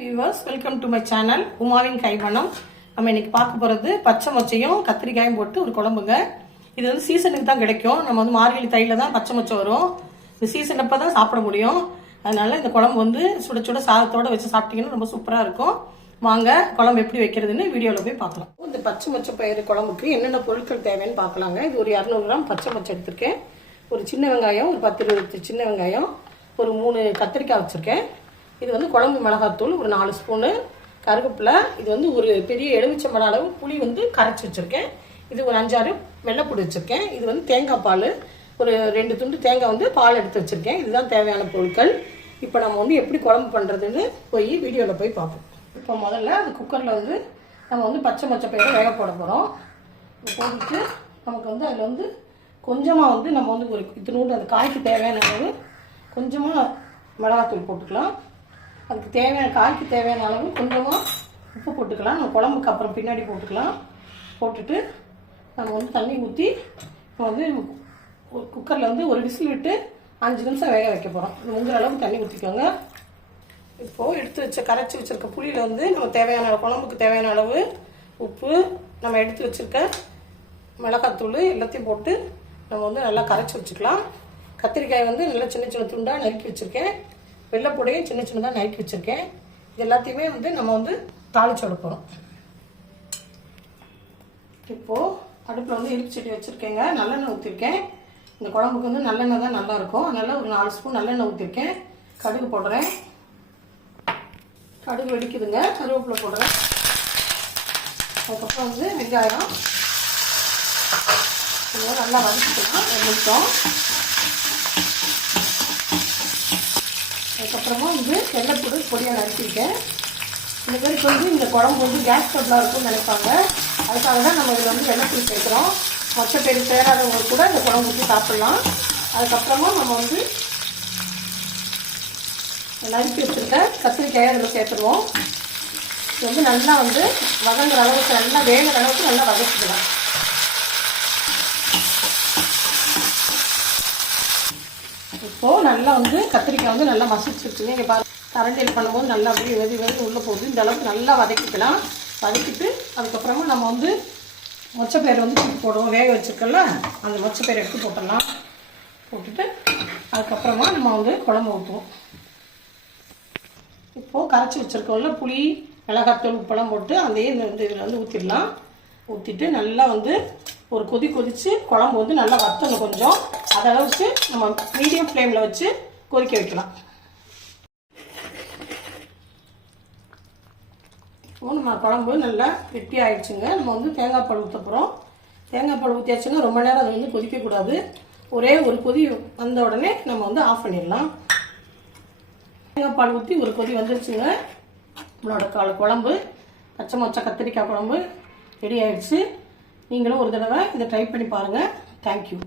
Viewers welcome to my channel உமாவின் கைவண்ணம் நம்ம இன்னைக்கு பார்க்க போகிறது பச்சை மொச்சையும் கத்திரிக்காயும் போட்டு ஒரு குழம்புங்க. இது வந்து சீசனுக்கு தான் கிடைக்கும். நம்ம வந்து மார்கழி தையில தான் பச்சை மொச்சை வரும். இந்த சீசன் அப்போ தான் சாப்பிட முடியும். அதனால இந்த குழம்பு வந்து சுட சுட சாதத்தோட வச்சு சாப்பிட்டீங்கன்னா ரொம்ப சூப்பராக இருக்கும். வாங்க குழம்பு எப்படி வைக்கிறதுன்னு வீடியோவில் போய் பார்க்கலாம். இந்த பச்சை மொச்சை பயிறு குழம்புக்கு என்னென்ன பொருட்கள் தேவைன்னு பார்க்கலாங்க. இது ஒரு இரநூறு கிராம் பச்சை மொச்சை எடுத்திருக்கேன். ஒரு சின்ன வெங்காயம் ஒரு பத்து இருபது சின்ன வெங்காயம் ஒரு மூணு கத்திரிக்காய் வச்சுருக்கேன். இது வந்து குழம்பு மிளகாத்தூள் ஒரு நாலு ஸ்பூனு கருவேப்பிலை. இது வந்து ஒரு பெரிய எலுமிச்சம்பழம் அளவு புளி வந்து கரைச்சி வச்சுருக்கேன். இது ஒரு அஞ்சாறு வெள்ளைப்பூடி வச்சுருக்கேன். இது வந்து தேங்காய் பால். ஒரு ரெண்டு துண்டு தேங்காய் வந்து பால் எடுத்து வச்சுருக்கேன். இதுதான் தேவையான பொருட்கள். இப்போ நம்ம வந்து எப்படி குழம்பு பண்ணுறதுன்னு போய் வீடியோவில் போய் பார்ப்போம். இப்போ முதல்ல அந்த குக்கரில் வந்து நம்ம வந்து பச்சை மொச்சை பயிரை வேக போட போகிறோம் போட்டுட்டு நமக்கு வந்து அதில் வந்து கொஞ்சமாக வந்து நம்ம வந்து ஒரு இத்தினூண்டு அந்த காய்க்கு தேவையான அளவு கொஞ்சமாக மிளகாத்தூள் போட்டுக்கலாம். அதுக்கு தேவையான காய்க்கு தேவையான அளவு கொஞ்சமாக உப்பு போட்டுக்கலாம். நம்ம குழம்புக்கு அப்புறம் பின்னாடி போட்டுக்கலாம். போட்டுட்டு நம்ம வந்து தண்ணி ஊற்றி இப்போ வந்து குக்கரில் வந்து ஒரு விசில் விட்டு அஞ்சு நிமிஷம் வேக வைக்க போகிறோம் முங்குற அளவுக்கு தண்ணி ஊற்றிக்கோங்க இப்போது எடுத்து வச்ச கரைச்சி வச்சுருக்க புளியில் வந்து நம்ம தேவையான அளவு குழம்புக்கு தேவையான அளவு உப்பு நம்ம எடுத்து வச்சுருக்க மிளகாத்தூள் எல்லாத்தையும் போட்டு நம்ம வந்து நல்லா கரைச்சி வச்சுக்கலாம். கத்திரிக்காய் வந்து நல்லா சின்ன சின்ன துண்டாக நறுக்கி வச்சுருக்கேன். வெள்ளைப்பூடையும் சின்ன சின்னதாக நறுக்கி வச்சுருக்கேன். இது எல்லாத்தையுமே வந்து நம்ம வந்து தாளிச்சு விட இப்போது அடுப்பில் வந்து இருப்பு சட்டி வச்சுருக்கேங்க. நல்லெண்ணெய் ஊற்றிருக்கேன் இந்த குழம்புக்கு வந்து நல்லெண்ணெய் தான் நல்லாயிருக்கும் அதனால் ஒரு நாலு ஸ்பூன் நல்லெண்ணெய் ஊற்றிருக்கேன் கடுகு போடுறேன். கடுகு வெடிக்குதுங்க. கருவேப்பிலை போடுறேன். அதுக்கப்புறம் வந்து வெங்காயம். நல்லா வதக்கிக்கலாம். நிமிஷம். அதுக்கப்புறமா வந்து வெள்ளைப்பூடு பொடியாக நறுக்கிருக்கேன் இந்த பேருக்கு வந்து இந்த குழம்பு வந்து கேஸ் பொருளாக இருக்கும்னு நினைப்பாங்க. அதுக்காக தான் நம்ம இதில் வந்து வெள்ளைப்பூடி சேர்க்குறோம். மற்ற பேர் சேராதவங்க கூட இந்த குழம்பு ஊற்றி சாப்பிட்லாம். அதுக்கப்புறமா நம்ம வந்து நறுக்கி வச்சுருக்க கத்திரிக்காயை அதில் சேர்த்துருவோம். இது வந்து நல்லா வந்து வதங்குற அளவுக்கு நல்லா வேகிற அளவுக்கு நல்லா வதக்கிக்கலாம். இப்போது நல்லா வந்து கத்திரிக்காய் வந்து நல்லா மசிச்சுருச்சுங்க. இங்கே பாரு கரண்டியில் பண்ணும்போது நல்லா அப்படியே வெதி வெதி உள்ளே போகுது. இந்த அளவுக்கு நல்லா வதக்கிக்கலாம். வதக்கிட்டு அதுக்கப்புறமா நம்ம வந்து மொச்சப்பயிரை வந்து தூக்கி போடுவோம். வேக வச்சுருக்கல அந்த மொச்சப்பயிரை எடுத்து போட்டுடலாம். போட்டுட்டு அதுக்கப்புறமா நம்ம வந்து குழம்பு ஊற்றுவோம் இப்போது கரைச்சி வச்சுருக்கோம்ல புளி மிளகாத்தூள் உப்பெல்லாம் போட்டு அதையே இந்த வந்து இதில் வந்து ஊற்றிடலாம் ஊற்றிட்டு நல்லா வந்து ஒரு கொதி கொதித்து குழம்பு வந்து நல்லா வத்தணும் கொஞ்சம். அதை அளவுக்கு நம்ம மீடியம் ஃப்ளேமில் வச்சு கொதிக்க வைக்கலாம். இப்போ நம்ம குழம்பு நல்லா வெட்டி ஆயிடுச்சுங்க. நம்ம வந்து தேங்காய் பால் ஊற்ற போகிறோம் தேங்காய் பால் ஊற்றியாச்சுன்னா ரொம்ப நேரம் அதை வந்து கொதிக்கக்கூடாது. ஒரே ஒரு கொதி வந்த உடனே நம்ம வந்து ஆஃப் பண்ணிடலாம். தேங்காய் பால் ஊற்றி ஒரு கொதி வந்துருச்சுங்க. நம்மளோட குழம்பு பச்சை மொச்சை கத்திரிக்காய் குழம்பு ரெடி ஆயிடுச்சு. நீங்களும் ஒரு தடவை இதை ட்ரை பண்ணி பாருங்கள் தேங்க்யூ